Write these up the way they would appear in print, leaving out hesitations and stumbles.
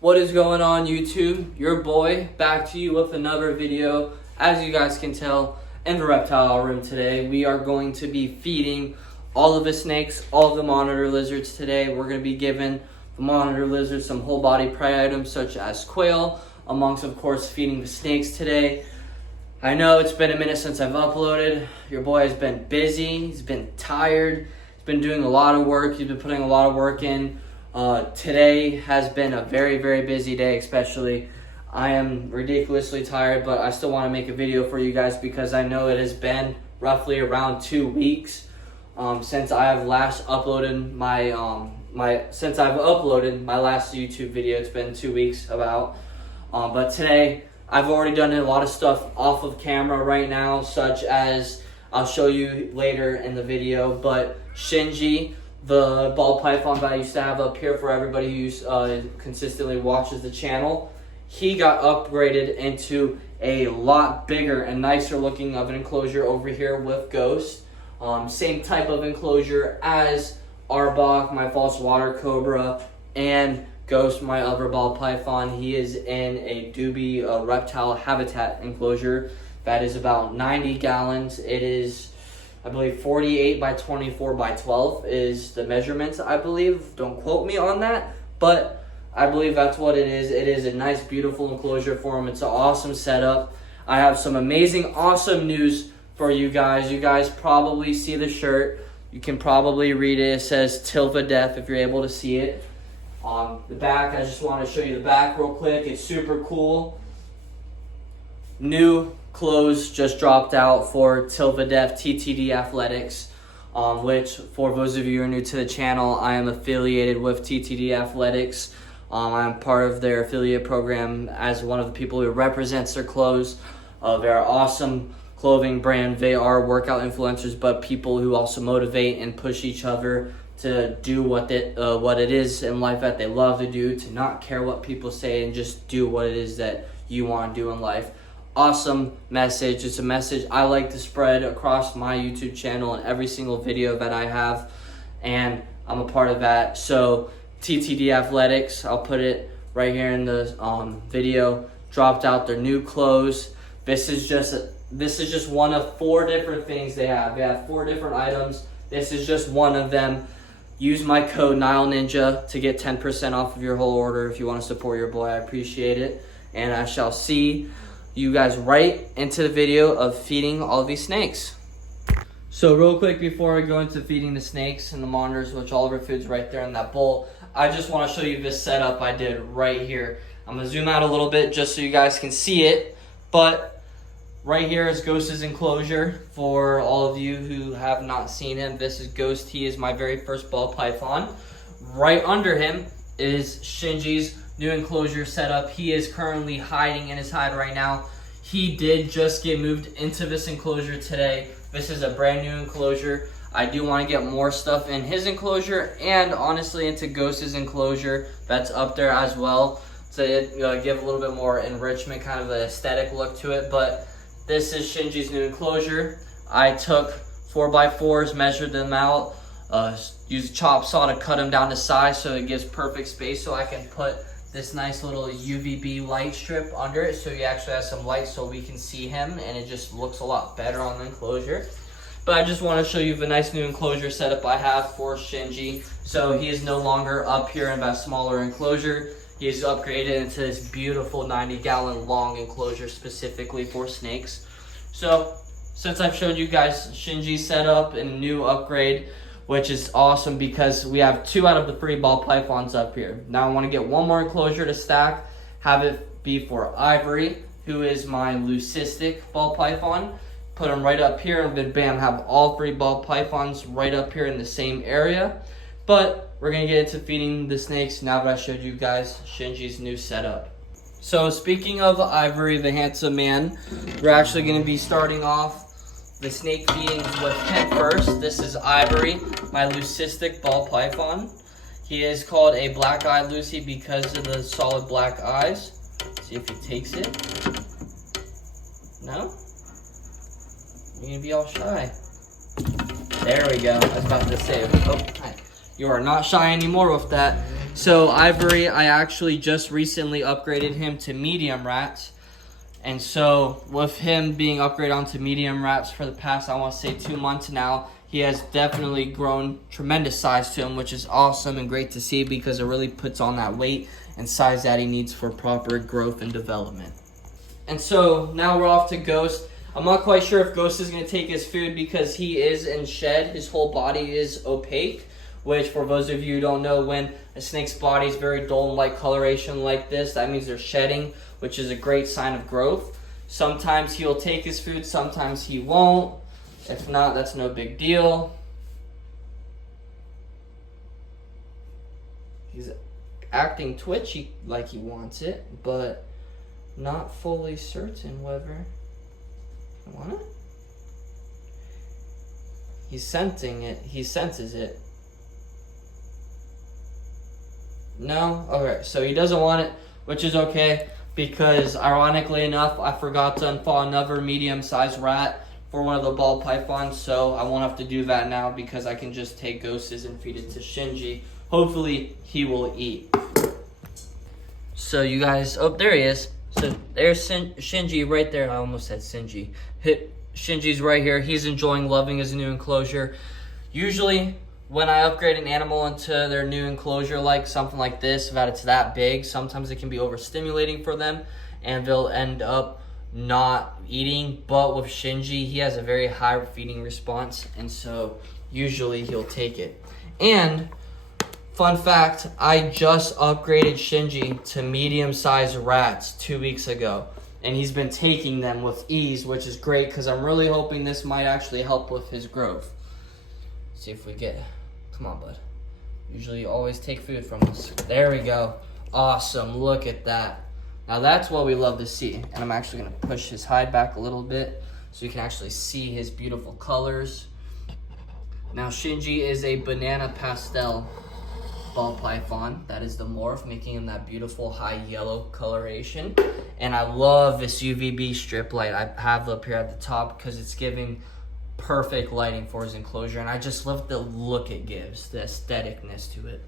What is going on, YouTube? Your boy back to you with another video. As you guys can tell, in the reptile room today, we are going to be feeding all of the snakes, all of the monitor lizards today. We're going to be giving the monitor lizards some whole body prey items such as quail, amongst of course feeding the snakes today. I know it's been a minute since I've uploaded. Your boy has been busy, he's been tired, he's been doing a lot of work, he's been putting a lot of work in. Today has been a very busy day, especially. I am ridiculously tired, but I still want to make a video for you guys because I know it has been roughly around 2 weeks since I have last uploaded my last YouTube video. It's been 2 weeks about, but today I've already done a lot of stuff off of camera right now, such as I'll show you later in the video. But Shinji, the ball python that I used to have up here for everybody who consistently watches the channel, he got upgraded into a lot bigger and nicer looking of an enclosure over here with Ghost. Same type of enclosure as Arbok, my false water cobra, and Ghost, my other ball python. He is in a Doobie reptile habitat enclosure that is about 90 gallons. It is, I believe, 48 by 24 by 12 is the measurements, I believe. Don't quote me on that, but I believe that's what it is. It is a nice, beautiful enclosure for him. It's an awesome setup. I have some amazing, awesome news for you guys. You guys probably see the shirt. You can probably read it. It says Tilva Death if you're able to see it. On the back, I just want to show you the back real quick. It's super cool. New clothes just dropped out for Tilva Death TTD Athletics, which for those of you who are new to the channel, I am affiliated with TTD Athletics. I'm part of their affiliate program as one of the people who represents their clothes. They're an awesome clothing brand. They are workout influencers, but people who also motivate and push each other to do what it is in life that they love to do, to not care what people say and just do what it is that you want to do in life. Awesome message. It's a message I like to spread across my YouTube channel and every single video that I have, and I'm a part of that. So TTD Athletics, I'll put it right here in the video, dropped out their new clothes. This is just one of 4 different things they have. They have 4 different items. This is just one of them. Use my code NileNinja to get 10% off of your whole order if you want to support your boy. I appreciate it. And I shall see you guys right into the video of feeding all of these snakes. So real quick before I go into feeding the snakes and the monitors, which all of our food's right there in that bowl, I just want to show you this setup I did right here. I'm going to zoom out a little bit just so you guys can see it. But right here is Ghost's enclosure. For all of you who have not seen him, this is Ghost. He is my very first ball python. Right under him is Shinji's new enclosure setup. He is currently hiding in his hide right now. He did just get moved into this enclosure today. This is a brand new enclosure. I do want to get more stuff in his enclosure and honestly into Ghost's enclosure that's up there as well to give a little bit more enrichment, kind of an aesthetic look to it. But this is Shinji's new enclosure. I took 4x4s, measured them out, used a chop saw to cut them down to size so it gives perfect space so I can put this nice little UVB light strip under it so he actually has some light so we can see him, and it just looks a lot better on the enclosure. But I just want to show you the nice new enclosure setup I have for Shinji. So he is no longer up here in that smaller enclosure. He's upgraded into this beautiful 90-gallon long enclosure specifically for snakes. So since I've showed you guys Shinji's setup and a new upgrade, which is awesome because we have 2 out of the 3 ball pythons up here. Now I want to get one more enclosure to stack, have it be for Ivory, who is my leucistic ball python. Put them right up here, and then bam, have all 3 ball pythons right up here in the same area. But we're going to get into feeding the snakes now that I showed you guys Shinji's new setup. So speaking of Ivory, the handsome man, we're actually going to be starting off the snake feedings with him first. This is Ivory, my leucistic ball python. He is called a black-eyed Lucy because of the solid black eyes. Let's see if he takes it. No? You're going to be all shy. There we go. I was about to say, oh, you are not shy anymore with that. So Ivory, I actually just recently upgraded him to medium rats. And so with him being upgraded onto medium rats for the past, I want to say 2 months now, he has definitely grown tremendous size to him, which is awesome and great to see because it really puts on that weight and size that he needs for proper growth and development. And so now we're off to Ghost. I'm not quite sure if Ghost is going to take his food because he is in shed. His whole body is opaque, which for those of you who don't know, when a snake's body is very dull and light coloration like this, that means they're shedding, which is a great sign of growth. Sometimes he'll take his food, sometimes he won't. If not, that's no big deal. He's acting twitchy like he wants it, but not fully certain whether I want it. He's sensing it. He senses it. No? Okay, so he doesn't want it, which is okay, because ironically enough, I forgot to unthaw another medium-sized rat for one of the ball pythons, so I won't have to do that now because I can just take Ghosts and feed it to Shinji. Hopefully, he will eat. So you guys, oh, there he is. So there's Shinji right there. I almost said Shinji. Shinji's right here. He's enjoying loving his new enclosure. Usually, when I upgrade an animal into their new enclosure, like something like this, that it's that big, sometimes it can be overstimulating for them, and they'll end up not eating. But with Shinji, he has a very high feeding response, and so usually he'll take it. And fun fact, I just upgraded Shinji to medium-sized rats 2 weeks ago, and he's been taking them with ease, which is great because I'm really hoping this might actually help with his growth. See if we get, come on, bud. Usually you always take food from us. There we go. Awesome, look at that. Now that's what we love to see. And I'm actually gonna push his hide back a little bit so you can actually see his beautiful colors. Now Shinji is a banana pastel ball python. That is the morph, making him that beautiful high yellow coloration. And I love this UVB strip light I have up here at the top because it's giving perfect lighting for his enclosure, and I just love the look it gives, the aestheticness to it.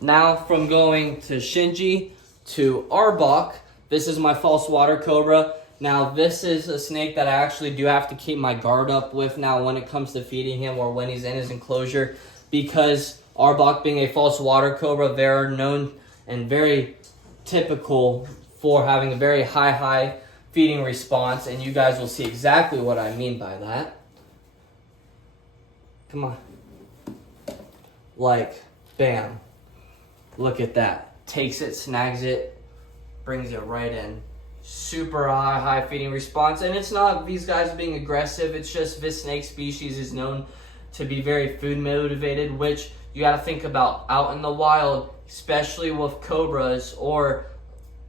Now from going to Shinji to Arbok, this is my false water cobra. Now this is a snake that I actually do have to keep my guard up with now when it comes to feeding him or when he's in his enclosure, because Arbok being a false water cobra, they're known and very typical for having a very high feeding response, and you guys will see exactly what I mean by that. Come on. Like, bam. Look at that. Takes it, snags it, brings it right in. Super high feeding response, and it's not these guys being aggressive, it's just this snake species is known to be very food motivated, which you got to think about out in the wild, especially with cobras, or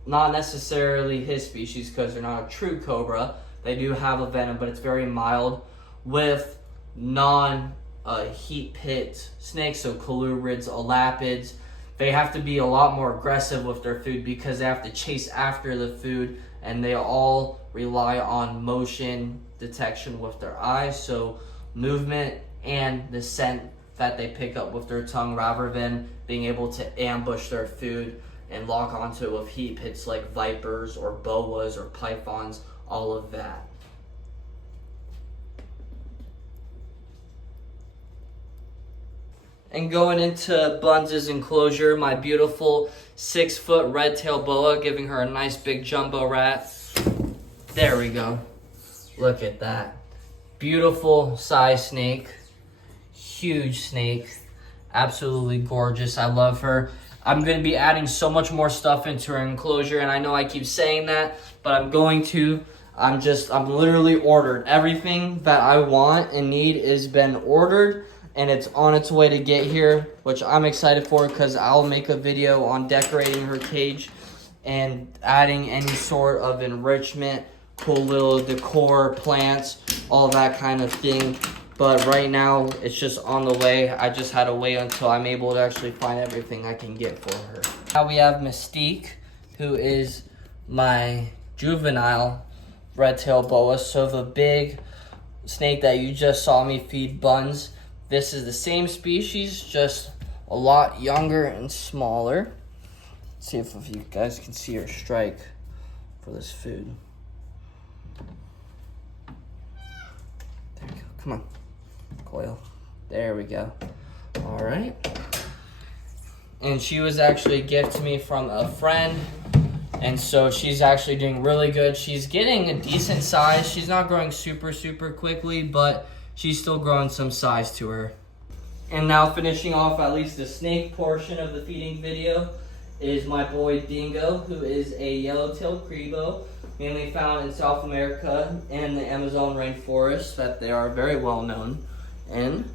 not necessarily his species because they're not a true cobra. They do have a venom, but it's very mild. With non-heat pit snakes, so colubrids, elapids, they have to be a lot more aggressive with their food because they have to chase after the food, and they all rely on motion detection with their eyes, so movement and the scent that they pick up with their tongue rather than being able to ambush their food and lock onto it with heat pits like vipers or boas or pythons, all of that. And going into Buns' enclosure, my beautiful 6-foot red-tailed boa, giving her a nice big jumbo rat. There we go. Look at that. Beautiful size snake. Huge snake. Absolutely gorgeous. I love her. I'm going to be adding so much more stuff into her enclosure, and I know I keep saying that, but I'm going to. I'm literally ordered. Everything that I want and need has been ordered, and it's on its way to get here, which I'm excited for because I'll make a video on decorating her cage and adding any sort of enrichment, cool little decor, plants, all that kind of thing. But right now, it's just on the way. I just had to wait until I'm able to actually find everything I can get for her. Now we have Mystique, who is my juvenile red-tailed boa. So the big snake that you just saw me feed Buns, this is the same species, just a lot younger and smaller. Let's see if you guys can see her strike for this food. There we go. Come on, Coil. There we go. All right. And she was actually a gift to me from a friend. And so she's actually doing really good. She's getting a decent size. She's not growing super, super quickly, but she's still growing some size to her. And now finishing off at least the snake portion of the feeding video is my boy Dingo, who is a yellow-tailed Crebo, mainly found in South America and the Amazon rainforest that they are very well known in.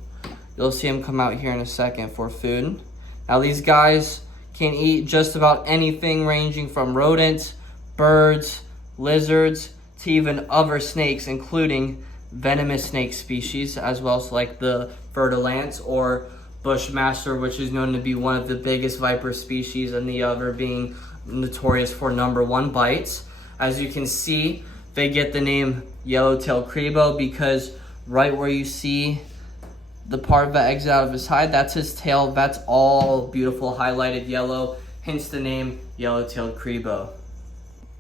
You'll see him come out here in a second for food. Now these guys can eat just about anything ranging from rodents, birds, lizards, to even other snakes, including venomous snake species, as well as like the Vertilance or Bushmaster, which is known to be one of the biggest viper species, and the other being notorious for #1 bites. As you can see, they get the name yellow-tailed Crebo because right where you see the part that exits out of his hide, that's his tail. That's all beautiful highlighted yellow, hence the name yellow-tailed Crebo.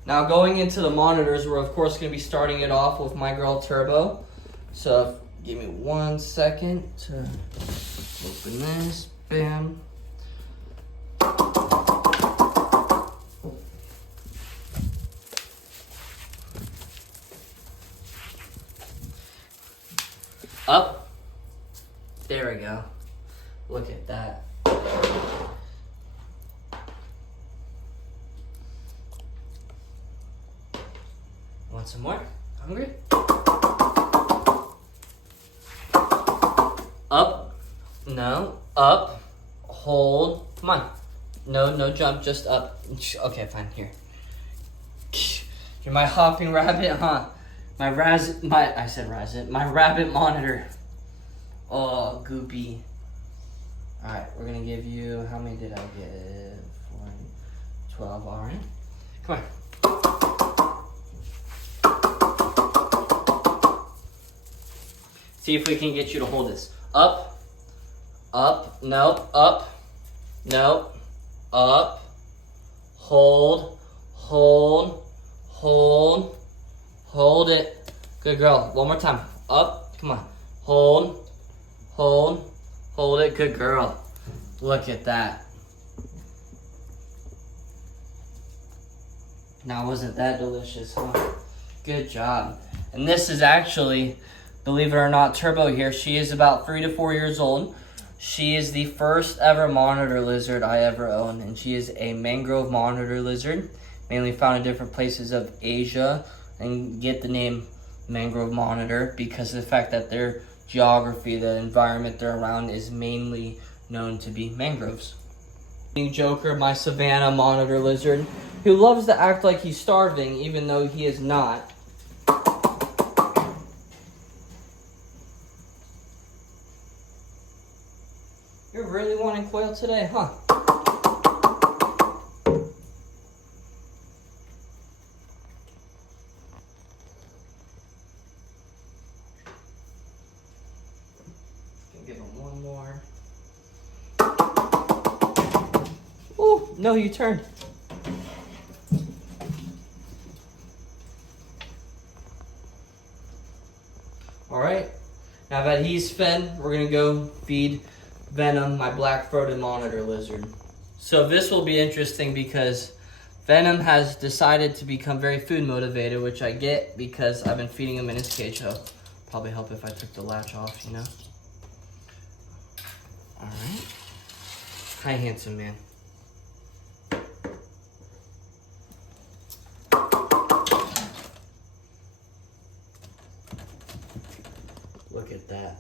Now going into the monitors, we're of course going to be starting it off with my girl Turbo. So give me 1 second to open this. Bam. Up. There we go. Look at that. Want some more? Hungry? Up. No. Up. Hold. Come on. No jump, just up. Okay, fine. Here. You're my hopping rabbit, huh? My rabbit monitor. Oh, goopy. Alright, we're gonna give you, how many did I give? 12, alright. Come on. See if we can get you to hold this. Up, nope, up, nope, up, hold it. Good girl, one more time. Up, come on, hold it, good girl. Look at that. Now wasn't that delicious, huh? Good job. And this is actually, believe it or not, Turbo here. She is about 3 to 4 years old. She is the first ever monitor lizard I ever owned, and she is a mangrove monitor lizard, mainly found in different places of Asia, and get the name mangrove monitor because of the fact that their geography, the environment they're around, is mainly known to be mangroves. Joker, my Savannah monitor lizard, who loves to act like he's starving even though he is not. You're really wanting quail today, huh? Give him one more. Oh, no, you turned. All right, now that he's fed, we're gonna go feed Venom, my black-throated monitor lizard. So this will be interesting because Venom has decided to become very food motivated, which I get because I've been feeding him in his cage. So probably help if I took the latch off, you know? All right. Hi, handsome man. Look at that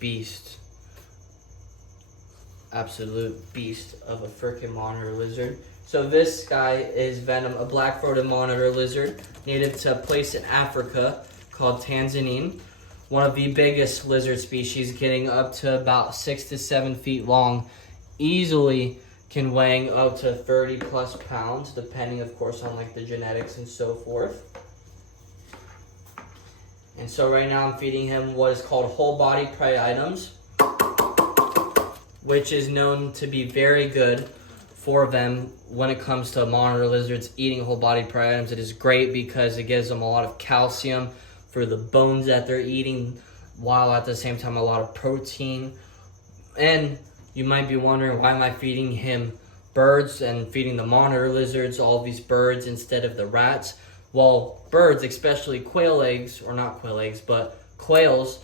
beast. Absolute beast of a freaking monitor lizard. So this guy is Venom, a black-throated monitor lizard, native to a place in Africa called Tanzania. One of the biggest lizard species, getting up to about 6 to 7 feet long, easily can weigh up to 30 plus pounds, depending of course on like the genetics and so forth. And so right now I'm feeding him what is called whole body prey items. which is known to be very good for them when it comes to monitor lizards eating whole body prey items. It is great because it gives them a lot of calcium for the bones that they're eating, while at the same time a lot of protein. And you might be wondering, why am I feeding him birds and feeding the monitor lizards all these birds instead of the rats? Well, birds, especially quail eggs, or not quail eggs, but quails,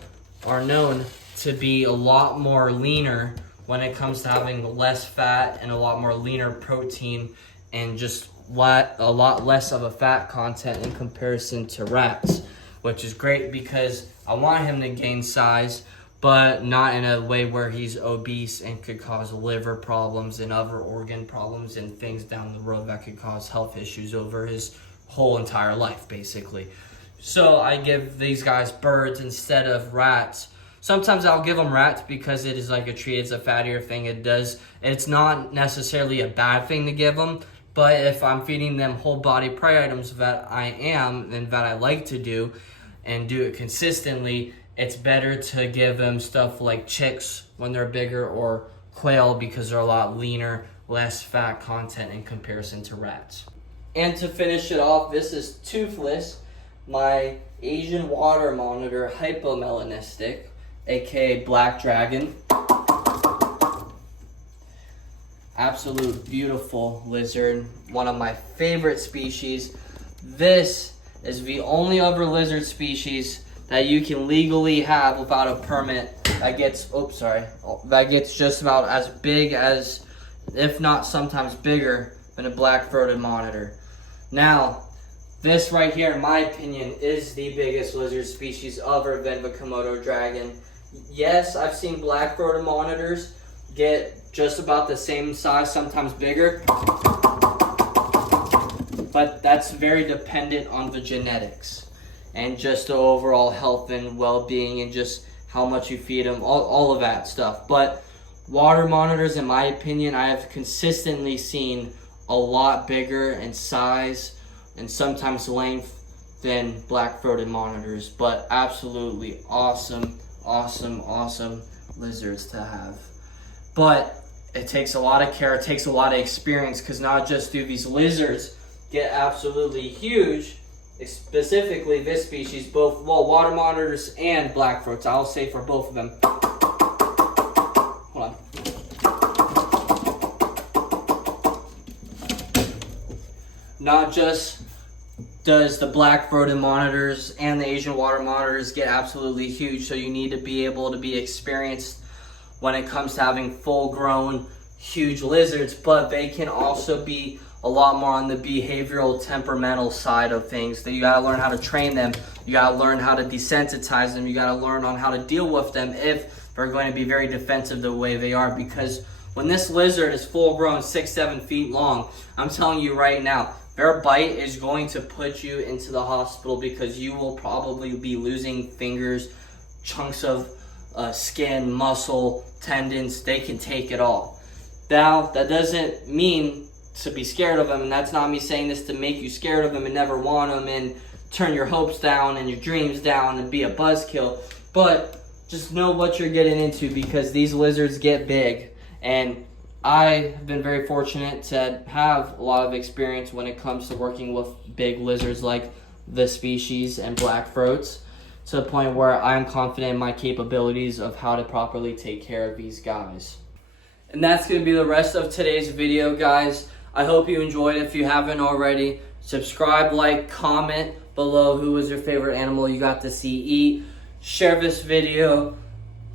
are known to be a lot more leaner when it comes to having less fat and a lot more leaner protein, and just a lot less of a fat content in comparison to rats, which is great because I want him to gain size, but not in a way where he's obese and could cause liver problems and other organ problems and things down the road that could cause health issues over his whole entire life, basically. So I give these guys birds instead of rats. Sometimes I'll give them rats because it is like a treat. It's a fattier thing. It's not necessarily a bad thing to give them, but if I'm feeding them whole body prey items that I am and that I like to do and do it consistently, it's better to give them stuff like chicks when they're bigger, or quail because they're a lot leaner, less fat content in comparison to rats. And to finish it off, this is Toothless, my Asian water monitor hypomelanistic, aka black dragon. Absolute beautiful lizard, one of my favorite species. This is the only other lizard species that you can legally have without a permit that gets, that gets just about as big as, if not sometimes bigger than a black-throated monitor. Now, this right here, in my opinion, is the biggest lizard species other than the Komodo dragon. Yes, I've seen black-throated monitors get just about the same size, sometimes bigger, but that's very dependent on the genetics and just the overall health and well-being and just how much you feed them, all of that stuff. But water monitors, in my opinion, I have consistently seen a lot bigger in size and sometimes length than black-throated monitors, but absolutely awesome lizards to have. But it takes a lot of care, it takes a lot of experience, because not just do these lizards get absolutely huge, specifically this species, both, well, water monitors and black-throats, I'll say for both of them. Hold on. Not just does the black-throated monitors and the Asian water monitors get absolutely huge, so you need to be able to be experienced when it comes to having full-grown, huge lizards, but they can also be a lot more on the behavioral, temperamental side of things. That you gotta learn how to train them, you gotta learn how to desensitize them, you gotta learn on how to deal with them if they're going to be very defensive the way they are. Because when this lizard is full-grown, 6-7 feet long, I'm telling you right now, their bite is going to put you into the hospital, because you will probably be losing fingers, chunks of skin, muscle, tendons. They can take it all. Now, that doesn't mean to be scared of them, and that's not me saying this to make you scared of them and never want them and turn your hopes down and your dreams down and be a buzzkill. But just know what you're getting into, because these lizards get big, and I have been very fortunate to have a lot of experience when it comes to working with big lizards like the species and black-throats, to the point where I'm confident in my capabilities of how to properly take care of these guys. And that's going to be the rest of today's video, guys. I hope you enjoyed it. If you haven't already, subscribe, like, comment below who was your favorite animal you got to see eat. Share this video.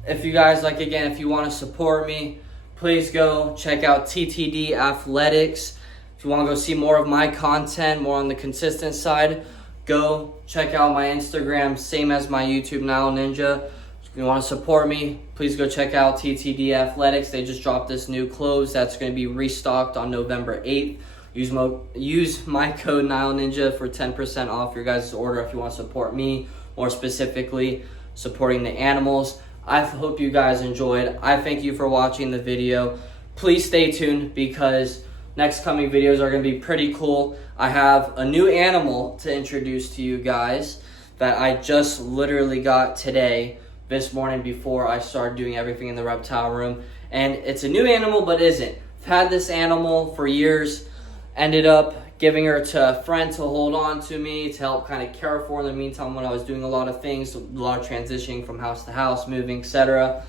If you guys, like, again, if you want to support me, please go check out TTD Athletics. If you want to go see more of my content, more on the consistent side, go check out my Instagram, same as my YouTube, Nile Ninja. If you want to support me, please go check out TTD Athletics. They just dropped this new clothes that's going to be restocked on November 8th. Use my code Nile Ninja for 10% off your guys' order if you want to support me, more specifically supporting the animals. I hope you guys enjoyed. I thank you for watching the video. Please stay tuned, because next coming videos are going to be pretty cool. I have a new animal to introduce to you guys that I just literally got today, this morning, before I started doing everything in the reptile room. And it's a new animal, but isn't. I've had this animal for years, ended up giving her to a friend to hold on to me, to help kind of care for in the meantime when I was doing a lot of things, a lot of transitioning from house to house, moving, etc.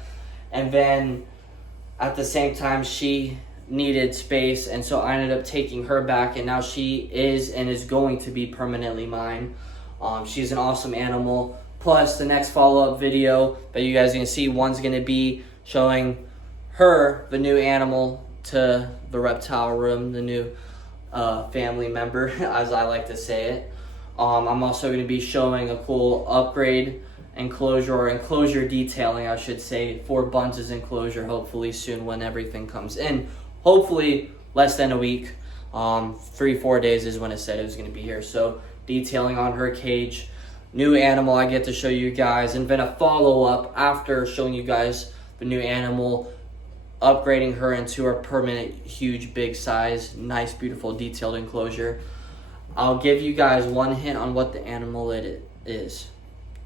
And then at the same time, she needed space, and so I ended up taking her back, and now she is and is going to be permanently mine. She's an awesome animal. Plus, the next follow-up video that you guys are going to see, one's going to be showing her, the new animal, to the reptile room, the new family member, as I like to say it. I'm also going to be showing a cool upgrade enclosure, or enclosure detailing, I should say, for Buns' enclosure, hopefully soon when everything comes in. Hopefully less than a week. 3-4 days is when it said it was going to be here. So detailing on her cage, new animal I get to show you guys, and then a follow-up after showing you guys the new animal, upgrading her into a permanent, huge, big size, nice, beautiful, detailed enclosure. I'll give you guys one hint on what the animal it is.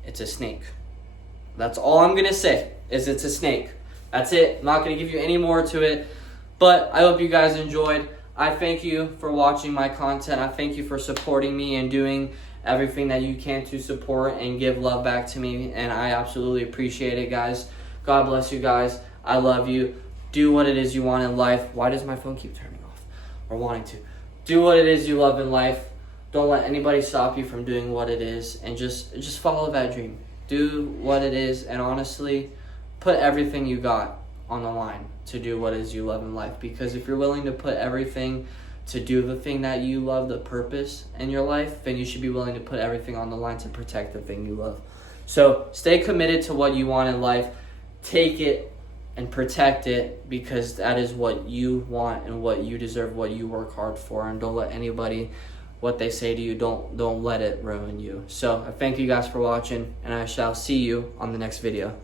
It's a snake. That's all I'm going to say, is it's a snake. That's it. I'm not going to give you any more to it, but I hope you guys enjoyed. I thank you for watching my content. I thank you for supporting me and doing everything that you can to support and give love back to me, and I absolutely appreciate it, guys. God bless you guys. I love you. Do what it is you want in life. Why does my phone keep turning off or wanting to? Do what it is you love in life. Don't let anybody stop you from doing what it is, and just follow that dream. Do what it is, and honestly, put everything you got on the line to do what it is you love in life, because if you're willing to put everything to do the thing that you love, the purpose in your life, then you should be willing to put everything on the line to protect the thing you love. So stay committed to what you want in life. Take it and protect it, because that is what you want and what you deserve, what you work hard for. And don't let anybody, what they say to you, don't let it ruin you. So I thank you guys for watching, and I shall see you on the next video.